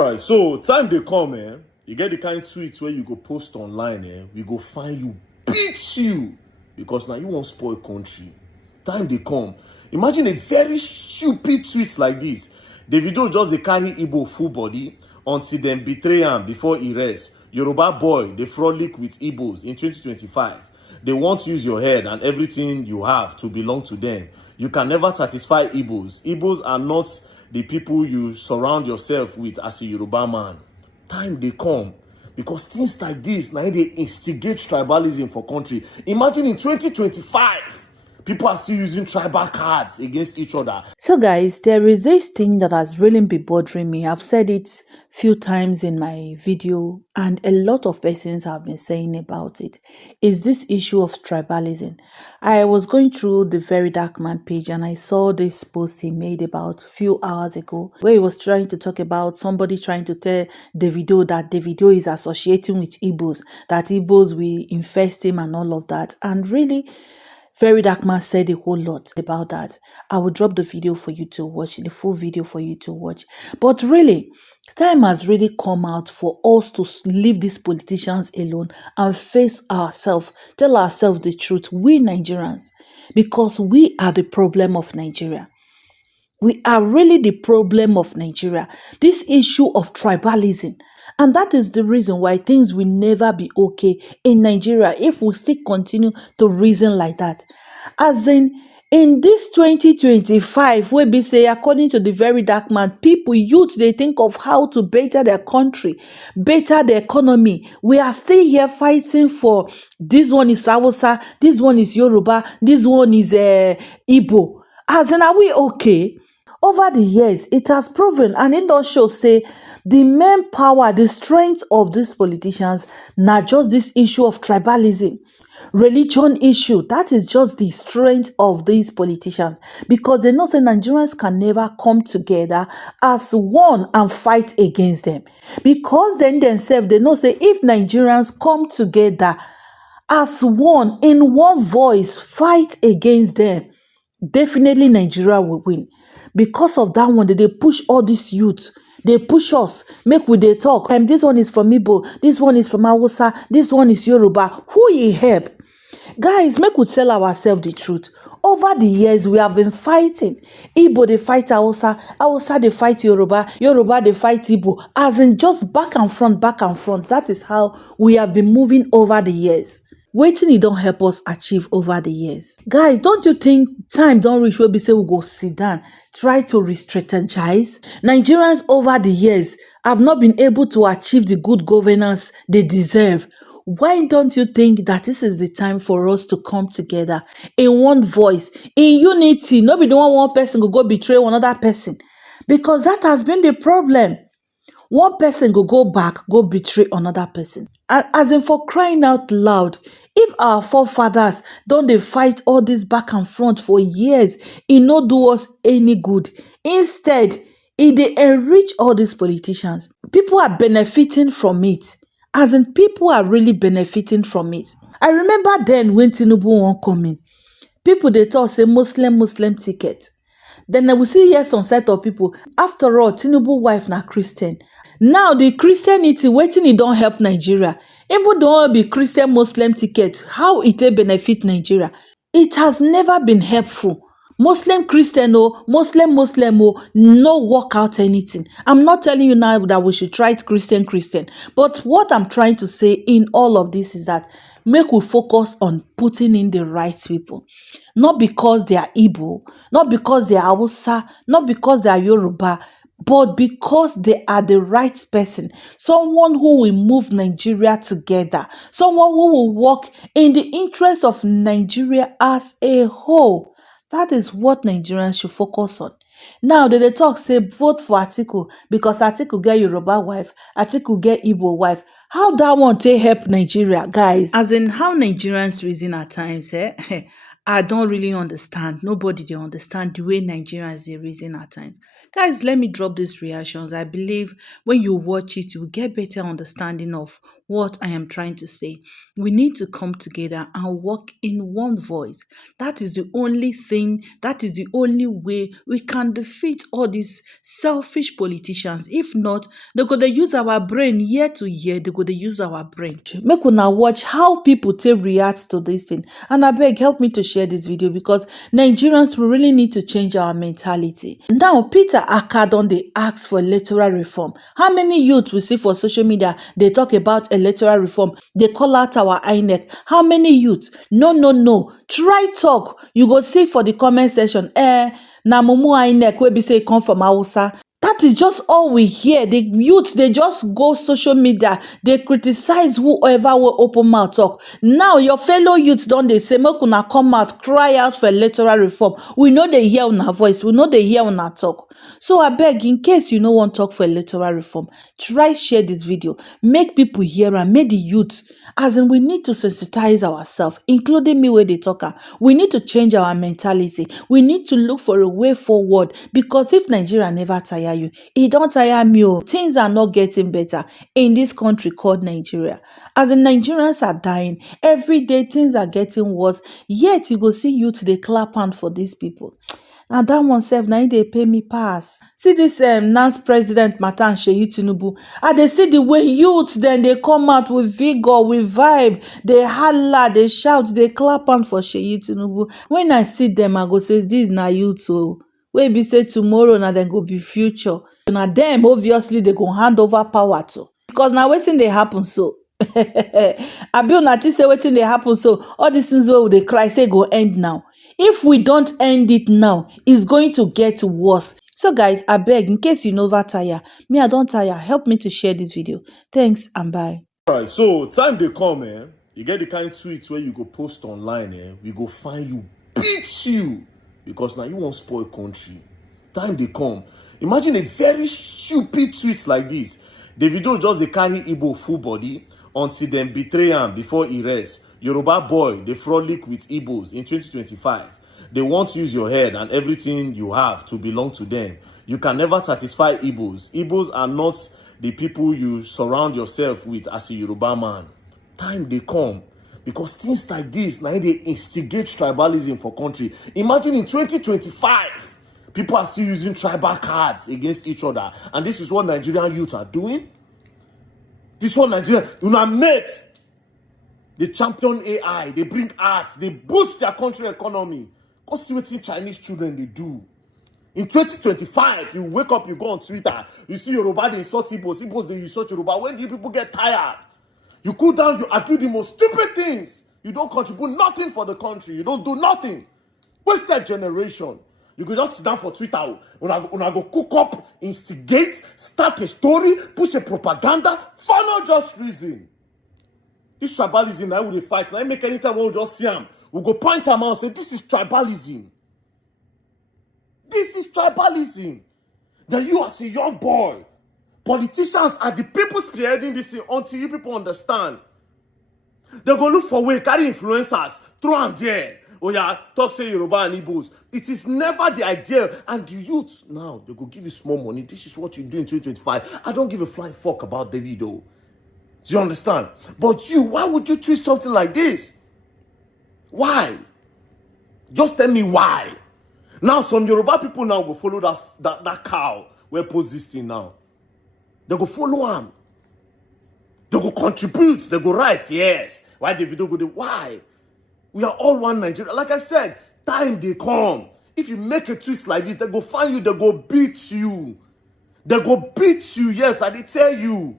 Alright, so time dey come, you get the kind tweets where you go post online, we go find you, beat you, because now you wan spoil country. Time dey come. Imagine a very stupid tweet like this. Davido just dey carry Igbo full body until dem betray am before e rest. Yoruba boy dey frolic with Igbos in 2025. They want use your head and everything you have to belong to them. You can never satisfy Igbos. Igbos are not the people you surround yourself with as a Yoruba man. Time dey come, because things like this na dey instigate tribalism for country. Imagine in 2025, people are still using tribal cards against each other. So guys, there is this thing that has really been bothering me. I've said it few times in my video and a lot of persons have been saying about it. Is this issue of tribalism. I was going through the VeryDarkMan page and I saw this post he made about a few hours ago where he was trying to talk about somebody trying to tell Davido that Davido is associating with Igbos, that Igbos will infest him and all of that. And really, VeryDarkMan said a whole lot about that. I will drop the video for you to watch, the full video for you to watch. But really, time has really come out for us to leave these politicians alone and face ourselves, tell ourselves the truth, we Nigerians, because we are the problem of Nigeria. We are really the problem of Nigeria. This issue of tribalism. And that is the reason why things will never be okay in Nigeria if we still continue to reason like that. As in this 2025, where we say, according to the VeryDarkMan, people, youth, they think of how to better their country, better the economy. We are still here fighting for this one is Hausa, this one is Yoruba, this one is Igbo. As in, are we okay? Over the years, it has proven and it does show say the main power, the strength of these politicians, not just this issue of tribalism, religion issue. That is just the strength of these politicians because they know say Nigerians can never come together as one and fight against them. Because then themselves, they know say if Nigerians come together as one in one voice, fight against them, definitely Nigeria will win. Because of that one, they push all these youth. They push us, make we they talk. This one is from Igbo, this one is from Hausa, this one is Yoruba. Who ye help? Guys, make we tell ourselves the truth. Over the years, we have been fighting. Igbo, they fight Hausa. Hausa, they fight Yoruba. Yoruba, they fight Igbo. As in just back and front, back and front. That is how we have been moving over the years. Waiting, it don't help us achieve over the years. Guys, don't you think time don't reach where we say we go sit down, try to re-strategize? Nigerians over the years have not been able to achieve the good governance they deserve. Why don't you think that this is the time for us to come together in one voice, in unity? No be the one person go betray another person. Because that has been the problem. One person go back, go betray another person. As in, for crying out loud, if our forefathers don't they fight all this back and front for years, it no do us any good. Instead, it they enrich all these politicians. People are benefiting from it. As in, people are really benefiting from it. I remember then when Tinubu won't come in, people they thought say Muslim ticket. Then we see here some set of people. After all, Tinubu wife na Christian. Now the Christianity waiting it don't help Nigeria. Even though it be Christian Muslim ticket, how it will benefit Nigeria? It has never been helpful. Muslim Christian Muslim no work out anything. I'm not telling you now that we should try it Christian. But what I'm trying to say in all of this is that make we focus on putting in the right people. Not because they are Igbo, not because they are Hausa, not because they are Yoruba, but because they are the right person. Someone who will move Nigeria together. Someone who will work in the interest of Nigeria as a whole. That is what Nigerians should focus on. Now, they talk, say, vote for Atiku because Atiku get Yoruba wife, Atiku get Igbo wife. How that one take help Nigeria, guys? As in, how Nigerians reason at times, I don't really understand. Nobody they understand the way Nigerians they reason at times. Guys, let me drop these reactions. I believe when you watch it, you will get better understanding of what I am trying to say. We need to come together and work in one voice. That is the only thing, that is the only way we can defeat all these selfish politicians. If not, they're going to use our brain year to year. They're going to use our brain. Make una watch how people take react to this thing. And I beg, help me to share this video because Nigerians, we really need to change our mentality. Now, Peter Akadon, they ask for electoral reform. How many youths we see for social media, they talk about electoral reform. They call out our INEC. How many youths? No. Try talk. You go see for the comment section. Na mumu INEC wey be say come from Hausa. That is just all we hear. The youth, they just go social media, they criticize whoever will open mouth talk. Now, your fellow youth don't they say, make una come out, cry out for electoral reform. We know they hear on our voice, we know they hear on our talk. So I beg, in case you no want to talk for electoral reform, try share this video, make people hear and make the youth, as in we need to sensitize ourselves, including me where they talker. We need to change our mentality. We need to look for a way forward because if Nigeria never tire you, it don't tire me. Things are not getting better in this country called Nigeria. As the Nigerians are dying, every day things are getting worse. Yet you go see youth they clap hand for these people. And that one self, now they pay me pass. See this NAS president Matan Sheyi Tinubu. And they see the way youth then they come out with vigor, with vibe. They holla, they shout, they clap hand for Sheyi Tinubu. When I see them, I go say, this na youth. So wey be say tomorrow now then go be future. Now them obviously they go hand over power to. Because now wetin dey happen so. Abi una think say wetin dey happen so. All these things wey we dey cry say go end now. If we don't end it now, it's going to get worse. So guys, I beg, in case you never tire, me I don't tire, help me to share this video. Thanks and bye. Alright, so time they come, you get the kind of tweets where you go post online, we go find you, beat you, because now you won't spoil country. Time they come. Imagine a very stupid tweet like this. The video just they carry Igbo full body until them betray him before he rests. Yoruba boy, they frolic with Igbos in 2025. They want to use your head and everything you have to belong to them. You can never satisfy Igbos. Igbos are not the people you surround yourself with as a Yoruba man. Time they come. Because things like this, now they instigate tribalism for country. Imagine in 2025, people are still using tribal cards against each other. And this is what Nigerian youth are doing. This is what Nigerian, mates. They champion AI, they bring arts, they boost their country economy. Go see what Chinese children they do. In 2025, you wake up, you go on Twitter, you see Yoruba, they insult Igbos, Igbos, they insult Yoruba. When do you people get tired? You cool down, you argue the most stupid things. You don't contribute nothing for the country. You don't do nothing. Wasted generation. You could just sit down for Twitter. Una go cook up, instigate, start a story, push a propaganda for no just reason. This tribalism, now we fight. Now make anytime we just see them, we go point them out and say, this is tribalism. This is tribalism. Then you as a young boy, politicians are the people spearheading this thing until you people understand. They go look for way, carry influencers, throw them there. Oh yeah, talk say Yoruba and Igbos. It is never the idea. And the youth, now, they go give you small money. This is what you do in 2025. I don't give a flying fuck about Davido. Do you understand? But you, why would you tweet something like this? Why? Just tell me why. Now, some Yoruba people now go follow that cow where post this thing now. They go follow him. They go contribute. They go write, yes. Why the video go there? Why? We are all one Nigeria. Like I said, time they come. If you make a tweet like this, they go find you, they go beat you. They go beat you, yes, I did tell you.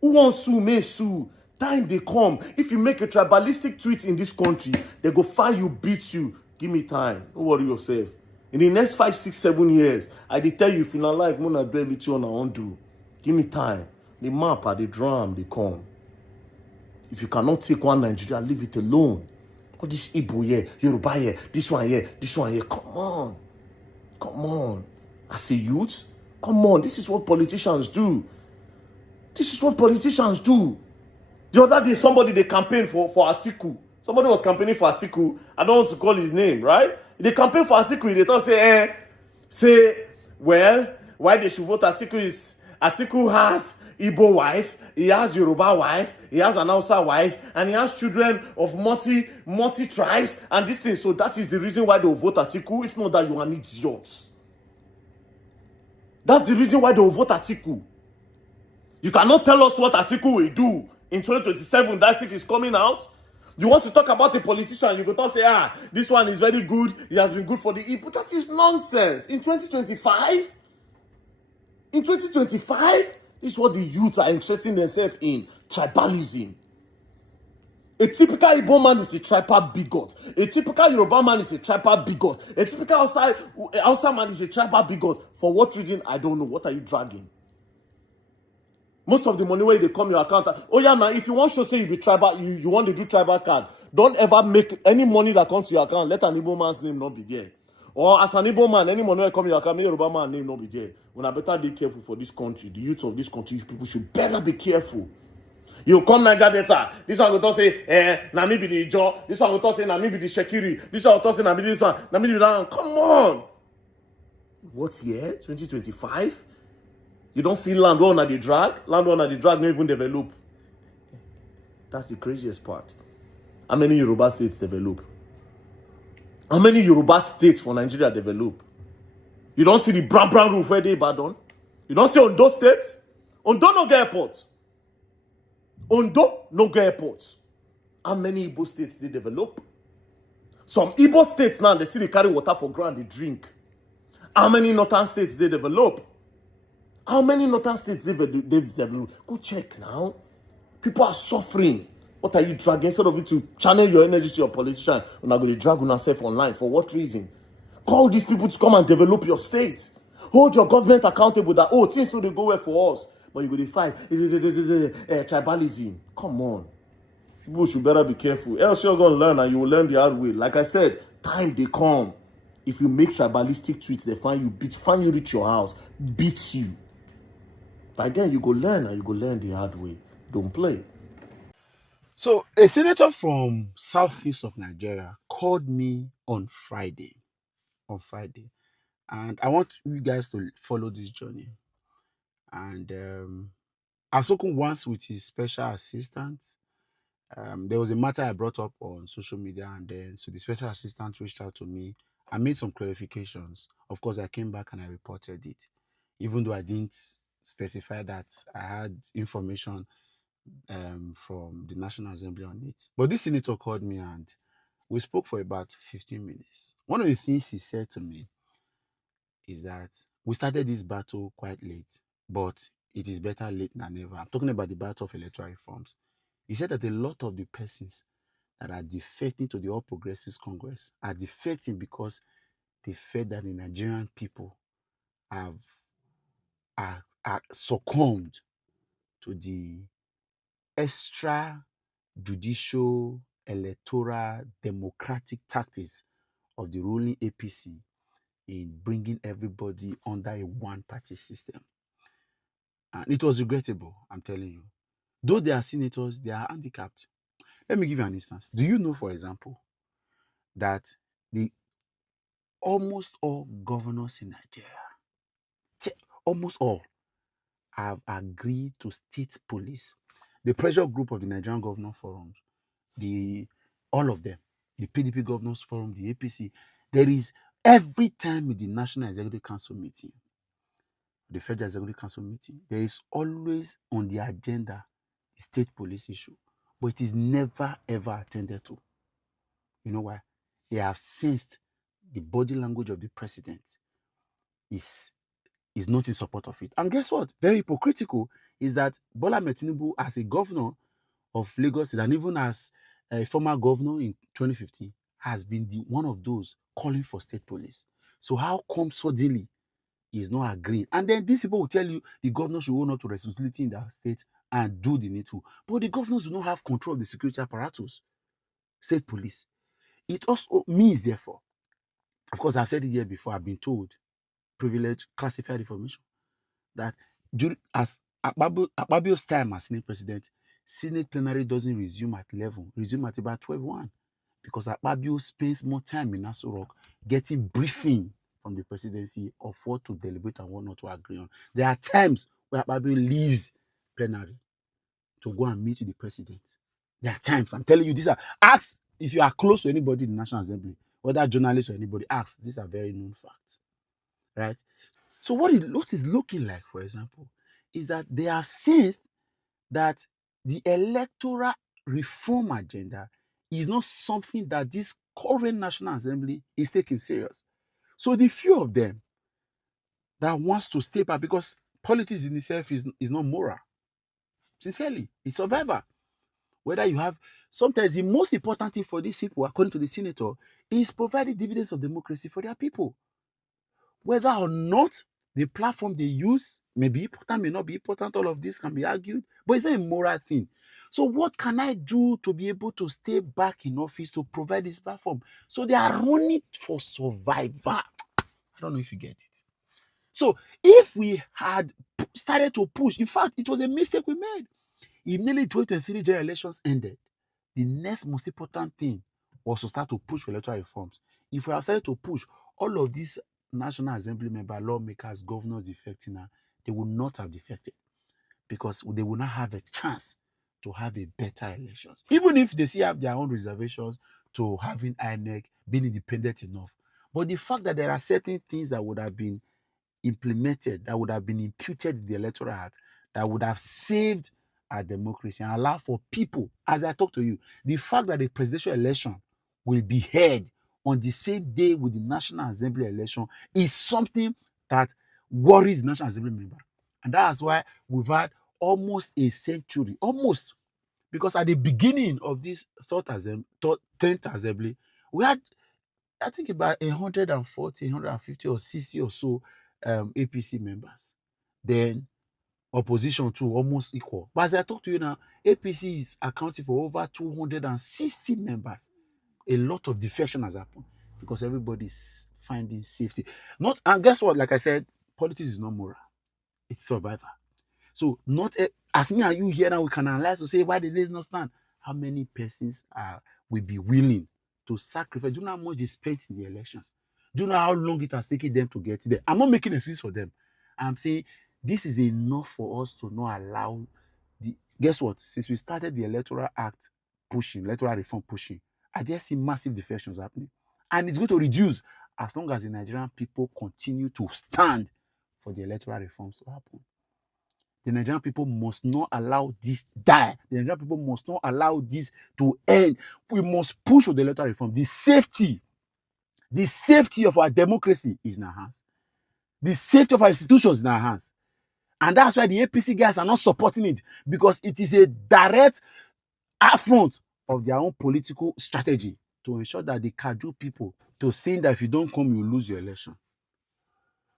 Who wants sue, may sue. Time they come. If you make a tribalistic tweet in this country, they go find you, beat you. Give me time. Don't worry yourself. In the next 5, 6, 7 years, I did tell you, if you're not like, I'm going to do everything I want to do. Give me time. The map at the drum, they come. If you cannot take one Nigeria, leave it alone. All this Igbo here, Yoruba here, this one here, this one here. Come on. Come on. As a youth, come on. This is what politicians do. This is what politicians do. The other day, somebody, they campaigned for Atiku. Somebody was campaigning for Atiku. I don't want to call his name, right? They campaigned for Atiku. They thought, say, well, why they should vote Atiku is Atiku has Igbo wife, he has Yoruba wife, he has an Hausa wife, and he has children of multi tribes and this thing. So that is the reason why they will vote Atiku. If not that, you are an idiot. That's the reason why they will vote Atiku. You cannot tell us what Atiku will do in 2027. That's if he's coming out. You want to talk about a politician, you go to say, this one is very good, he has been good for the Igbo. That is nonsense. In 2025, this is what the youth are interested themselves in. Tribalism. A typical Igbo man is a tribal bigot. A typical Yoruba man is a tribal bigot. A typical Hausa man is a tribal bigot. For what reason? I don't know. What are you dragging? Most of the money where they come your account. Oh yeah, now if you want to say you be tribal, you want to do tribal card, don't ever make any money that comes to your account. Let an Igbo man's name not be there. Or as an Igbo man, any money that come to your account, may Yoruba man's name not be there. When I better be careful for this country, the youth of this country, people should better be careful. You come Niger Delta, this one go talk say, na me be the Ijo, this one go talk say, na me be the Shekiri, this one go talk say, na me this one, na me be that one. Come on! What year? 2025? You don't see land one at the drag? Land one at the drag not even develop. That's the craziest part. How many Yoruba states develop? How many Yoruba states for Nigeria develop? You don't see the brown roof where they Badon? You don't see Ondo states? Ondo no get airport. Ondo no get airport. How many Igbo states they develop? Some Igbo states now, they see they carry water for ground, they drink. How many northern states they develop? How many northern states they've developed? Go check now. People are suffering. What are you dragging? Instead of you to channel your energy to your politician, you're not going to drag on yourself online. For what reason? Call these people to come and develop your state. Hold your government accountable that, things don't go well for us. But you're going to fight tribalism. Come on. People should better be careful. Else you're going to learn and you will learn the hard way. Like I said, time they come. If you make tribalistic tweets, they find you reach your house, beat you. By then, you go learn and you go learn the hard way. Don't play. So, a senator from southeast of Nigeria called me on Friday. And I want you guys to follow this journey. And I've spoken once with his special assistant. There was a matter I brought up on social media, and then so the special assistant reached out to me. I made some clarifications. Of course, I came back and I reported it, even though I didn't specify that I had information from the National Assembly on it. But this senator called me and we spoke for about 15 minutes. One of the things he said to me is that we started this battle quite late, but it is better late than never. I'm talking about the battle of electoral reforms. He said that a lot of the persons that are defecting to the All Progressives Congress are defecting because they felt that the Nigerian people are succumbed to the extra judicial, electoral, democratic tactics of the ruling APC in bringing everybody under a one-party system. And it was regrettable, I'm telling you. Though they are senators, they are handicapped. Let me give you an instance. Do you know, for example, that almost all governors in Nigeria, almost all, have agreed to state police. The pressure group of the Nigerian Governor Forum, all of them, the PDP Governors Forum, the APC, there is every time with the National Executive Council meeting, the Federal Executive Council meeting, there is always on the agenda the state police issue, but it is never ever attended to. You know why? They have sensed the body language of the president is not in support of it. And guess what? Very hypocritical is that Bola Ahmed Tinubu, as a governor of Lagos State, and even as a former governor in 2015, has been one of those calling for state police. So how come suddenly he is not agreeing? And then these people will tell you the governor should own up to responsibility in their state and do the needful. But the governors do not have control of the security apparatus, state police. It also means, therefore, of course, I've said it here before, I've been told, privileged, classified information, that as Akpabio's time as Senate President, Senate plenary doesn't resume at 11, resume at about 12:01, because Akpabio spends more time in Aso Rock getting briefing from the presidency of what to deliberate and what not to agree on. There are times where Babu leaves plenary to go and meet the president. There are times, I'm telling you, these are, ask if you are close to anybody in the National Assembly, whether journalists or anybody, ask. These are very known facts, right? So what is looking like, for example, is that they have sensed that the electoral reform agenda is not something that this current National Assembly is taking serious. So the few of them that wants to stay back, because politics in itself is not moral. Sincerely, it's survival. Whether you have, sometimes the most important thing for these people, according to the senator, is providing dividends of democracy for their people. Whether or not the platform they use may be important, may not be important, all of this can be argued, but it's not a moral thing. So what can I do to be able to stay back in office to provide this platform? So they are running for survival. I don't know if you get it. So if we had started to push, in fact, it was a mistake we made. Immediately 2023 general elections ended, the next most important thing was to start to push for electoral reforms. If we have started to push, all of these National Assembly members, lawmakers, governors defecting now, they would not have defected because they will not have a chance to have a better elections. Even if they still have their own reservations to having INEC being independent enough. But the fact that there are certain things that would have been implemented, that would have been imputed in the Electoral Act, that would have saved our democracy and allow for people, as I talk to you, the fact that the presidential election will be held on the same day with the National Assembly election is something that worries the National Assembly member. And that's why we've had almost a century, almost, because at the beginning of this 10th Assembly, we had, I think, about 140, 150 or 60 or so APC members. Then opposition too, almost equal. But as I talk to you now, APC is accounting for over 260 members. A lot of defection has happened because everybody is finding safety. And guess what? Like I said, politics is not moral. It's survival. So not as me and you here now, we can analyze to say, why did they not stand? How many persons will be willing to sacrifice? Do you know how much they spent in the elections? Do you know how long it has taken them to get there? I'm not making excuses for them. I'm saying this is enough for us to not allow guess what? Since we started the Electoral Act pushing, electoral reform pushing, I just see massive defections happening. And it's going to reduce as long as the Nigerian people continue to stand for the electoral reforms to happen. The Nigerian people must not allow this die. The Nigerian people must not allow this to end. We must push for the electoral reform. The safety of our democracy is in our hands. The safety of our institutions is in our hands. And that's why the APC guys are not supporting it, because it is a direct affront of their own political strategy to ensure that they cajole people to saying that if you don't come, you lose your election.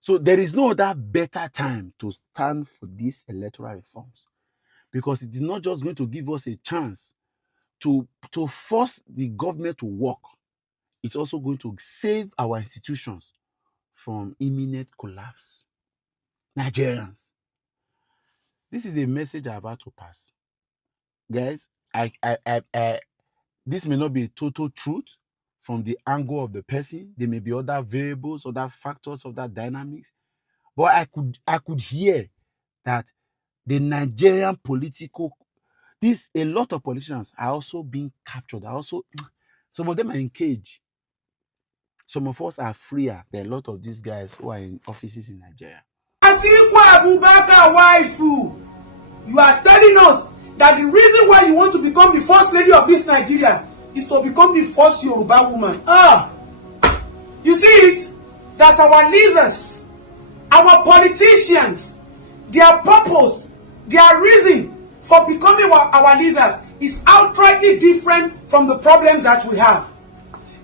So there is no other better time to stand for these electoral reforms, because it is not just going to give us a chance to force the government to work. It's also going to save our institutions from imminent collapse. Nigerians, this is a message I'm about to pass. Guys, this may not be a total truth from the angle of the person. There may be other variables, other factors, other dynamics. But I could hear that the Nigerian a lot of politicians are also being captured. Some of them are in cage. Some of us are freer than a lot of these guys who are in offices in Nigeria. Atiku Abubakar waifu, you are telling us that the reason why you want to become the first lady of this Nigeria is to become the first Yoruba woman. You see it? That our leaders, our politicians, their purpose, their reason for becoming our leaders is outrightly different from the problems that we have.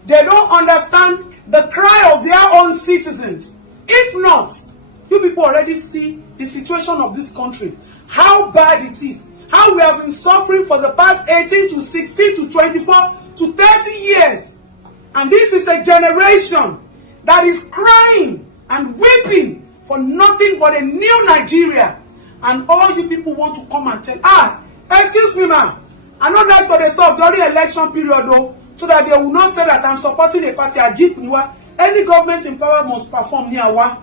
They don't understand the cry of their own citizens. If not, you people already see the situation of this country, how bad it is, how we have been suffering for the past 18 to 16 to 24 to 30 years. And this is a generation that is crying and weeping for nothing but a new Nigeria. And all you people want to come and tell, excuse me, ma'am, I know that for the talk during election period though, so that they will not say that I'm supporting a party Ajit Niwa. any government in power must perform niawa.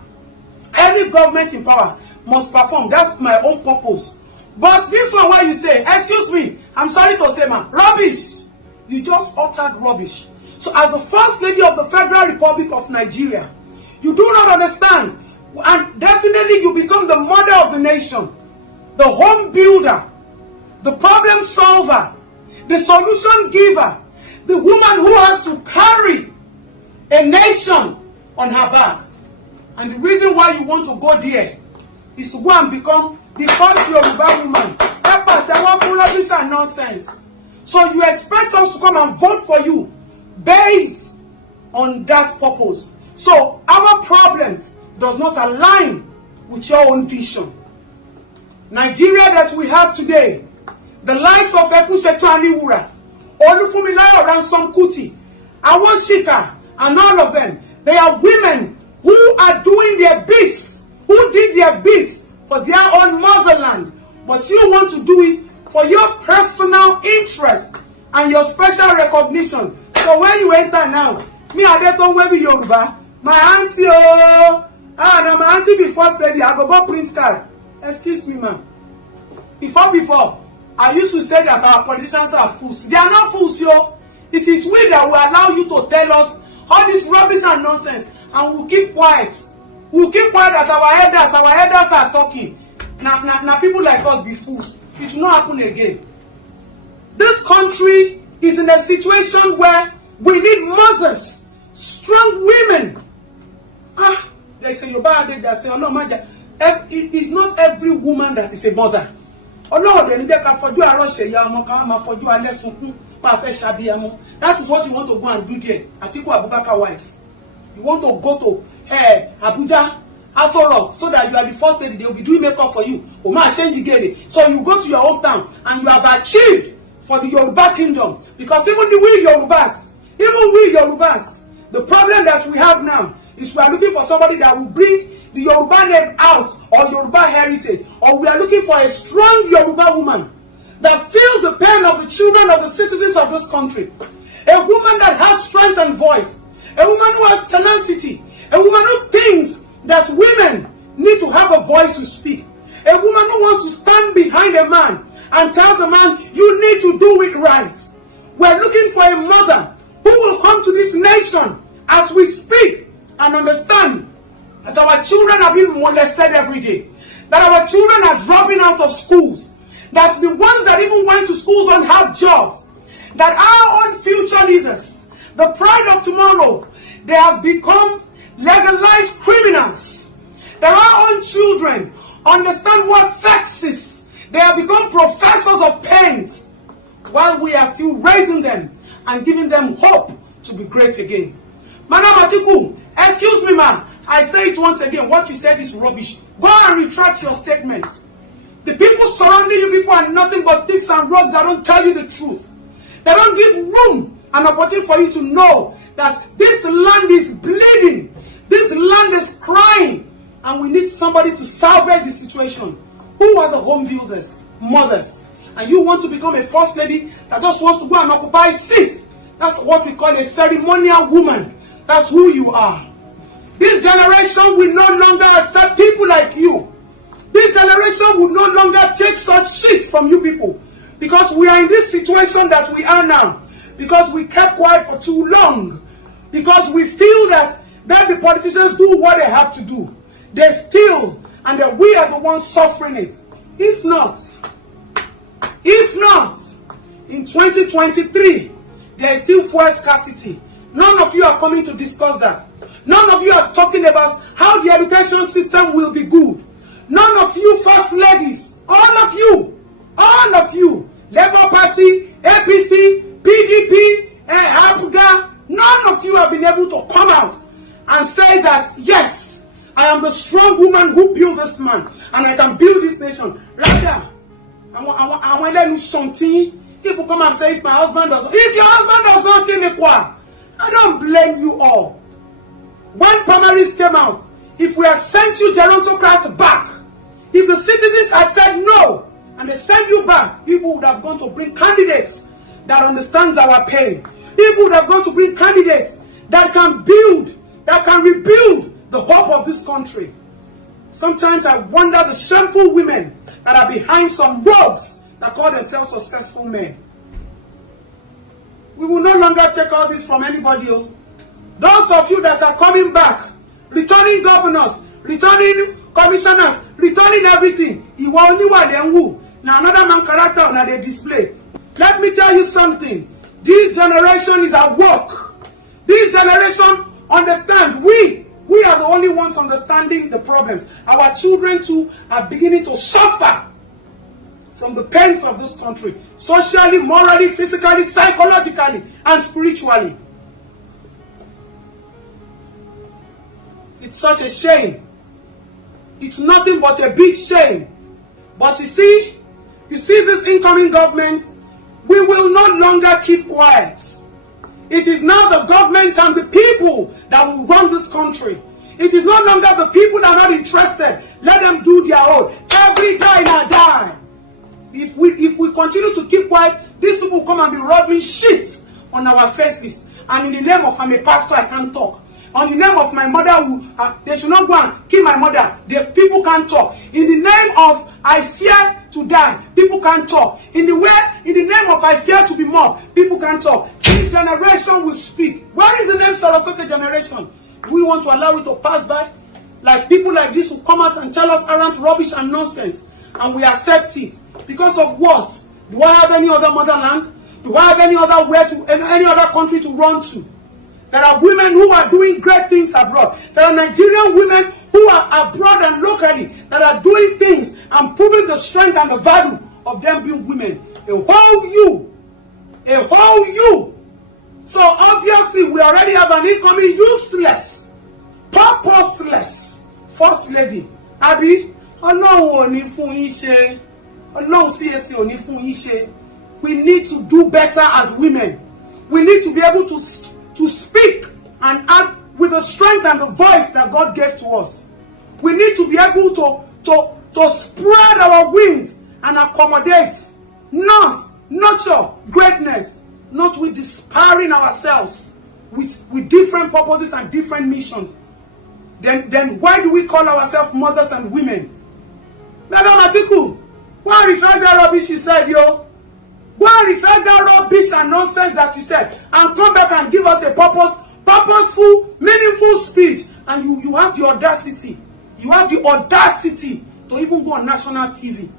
Any government in power must perform. That's my own purpose. But this one, why you say, excuse me, I'm sorry to say, man, rubbish. You just uttered rubbish. So as the First Lady of the Federal Republic of Nigeria, you do not understand. And definitely you become the mother of the nation, the home builder, the problem solver, the solution giver, the woman who has to carry a nation on her back. And the reason why you want to go there is to go and become the first Yoruba woman. Rubbish and nonsense. So you expect us to come and vote for you based on that purpose. So our problems does not align with your own vision. Nigeria that we have today, the likes of Efushetu Aniwura, Olufunmilayo Ransom Kuti, Awoshika, and all of them, they are women who are doing their bits, who did their bits for their own motherland. But you want to do it for your personal interest and your special recognition. So when you enter now, me I don't wear Yoruba, my auntie, no, my auntie be First Lady, I go print card. Excuse me, ma'am. Before, I used to say that our politicians are fools. They are not fools, yo. It is we that will allow you to tell us all this rubbish and nonsense, and we'll keep quiet. We'll keep quiet that our elders are talking. Now people like us be fools. It will not happen again. This country is in a situation where we need mothers, strong women. They say you're bad. They say, oh no, man, it is not every woman that is a mother. Oh no, that is what you want to go and do there. Atiku Abubakar wife. You want to go to Abuja, Asoro, so that you are the First Lady. They will be doing makeup for you. So you go to your hometown and you have achieved for the Yoruba kingdom. Because even we Yorubas, the problem that we have now is we are looking for somebody that will bring the Yoruba name out, or Yoruba heritage, or we are looking for a strong Yoruba woman that feels the pain of the children of the citizens of this country. A woman that has strength and voice. A woman who has tenacity. A woman who thinks that women need to have a voice to speak. A woman who wants to stand behind a man and tell the man, you need to do it right. We're looking for a mother who will come to this nation as we speak and understand that our children are being molested every day. That our children are dropping out of schools. That the ones that even went to schools don't have jobs. That our own future leaders, the pride of tomorrow, they have become legalized criminals. That our own children understand what sex is. They have become professors of pains, while we are still raising them and giving them hope to be great again. Madam Atiku, excuse me, ma'am. I say it once again. What you said is rubbish. Go and retract your statements. The people surrounding you people are nothing but thieves and rogues that don't tell you the truth. They don't give room and opportunity for you to know that this land is bleeding. This land is crying. And we need somebody to salvage the situation. Who are the home builders? Mothers. And you want to become a First Lady that just wants to go and occupy seats. That's what we call a ceremonial woman. That's who you are. This generation will no longer accept people like you. This generation will no longer take such shit from you people. Because we are in this situation that we are now. Because we kept quiet for too long. Because we feel that the politicians do what they have to do. They steal, and that we are the ones suffering it. If not, in 2023, there is still fuel scarcity. None of you are coming to discuss that. None of you are talking about how the education system will be good. None of you First Ladies, all of you, Labour Party, APC, PDP, APGA, none of you have been able to come out and say that, yes, I am the strong woman who built this man, and I can build this nation. Rather, I want to let you something. People come and say, if your husband does not kill me, I don't blame you all. When primaries came out, if we had sent you gerontocrats back, if the citizens had said no, and they sent you back, people would have gone to bring candidates that understands our pain. People would have gone to bring candidates that can build that can rebuild the hope of this country. Sometimes I wonder the shameful women that are behind some rogues that call themselves successful men. We will no longer take all this from anybody. Those of you that are coming back, returning governors, returning commissioners, returning everything, now another man character on the display. Let me tell you something. This generation is at work. This generation understands. We are the only ones understanding the problems. Our children too are beginning to suffer from the pains of this country, socially, morally, physically, psychologically, and spiritually. It's such a shame. It's nothing but a big shame. But you see this incoming government, we will no longer keep quiet. It is now the government and the people that will run this country. It is no longer the people that are not interested. Let them do their own. Every guy now die. If we continue to keep quiet, these people will come and be rubbing shit on our faces. And in the name of I'm a pastor, I can't talk. On the name of my mother, they should not go and kill my mother. The people can't talk. In the name of I fear to die, people can't talk. In the name of I fear to be mocked, people can't talk. This generation will speak. Where is the name Sarafete generation? Do we want to allow it to pass by? Like people like this will come out and tell us errant rubbish and nonsense, and we accept it. Because of what? Do I have any other motherland? Do I have any other country to run to? There are women who are doing great things abroad. There are Nigerian women who are abroad and locally that are doing things and proving the strength and the value of them being women. A whole you. So obviously we already have an incoming useless, purposeless first lady. Abi, Ọlọ́run ò ní fún yín ṣe. Ọlọ́run CAC ò ní fún yín ṣe. We need to do better as women. We need to be able to speak and act with the strength and the voice that God gave to us. We need to be able to spread our wings and accommodate, nurture greatness, not with despairing ourselves with different purposes and different missions. Then why do we call ourselves mothers and women? Madam Atiku, why retract that rubbish you said, yo? Why retract that rubbish and nonsense that you said and come back and give us a purposeful, meaningful speech? And you have the audacity. You have the audacity to even go on national TV.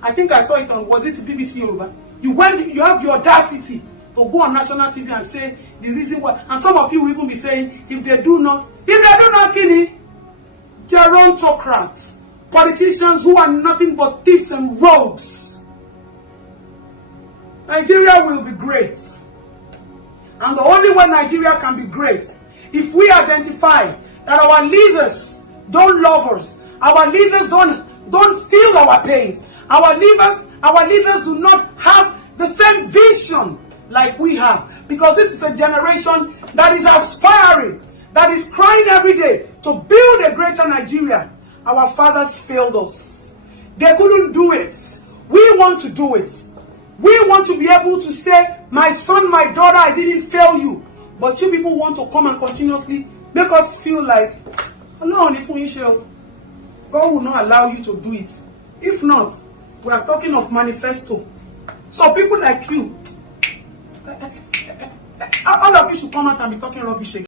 I think I saw it on, was it BBC Yoruba? You have the audacity to go on national TV and say the reason why. And some of you will even be saying, if they do not kill it, gerontocrats, politicians who are nothing but thieves and rogues. Nigeria will be great. And the only way Nigeria can be great, if we identify that our leaders don't love us, our leaders don't feel our pains, our leaders do not have the same vision like we have. Because this is a generation that is aspiring, that is crying every day to build a greater Nigeria. Our fathers failed us. They couldn't do it. We want to do it. We want to be able to say, my son, my daughter, I didn't fail you. But you people want to come and continuously make us feel like, God will not allow you to do it. If not, we are talking of manifesto. So people like you, all of you should come out and be talking rubbish again.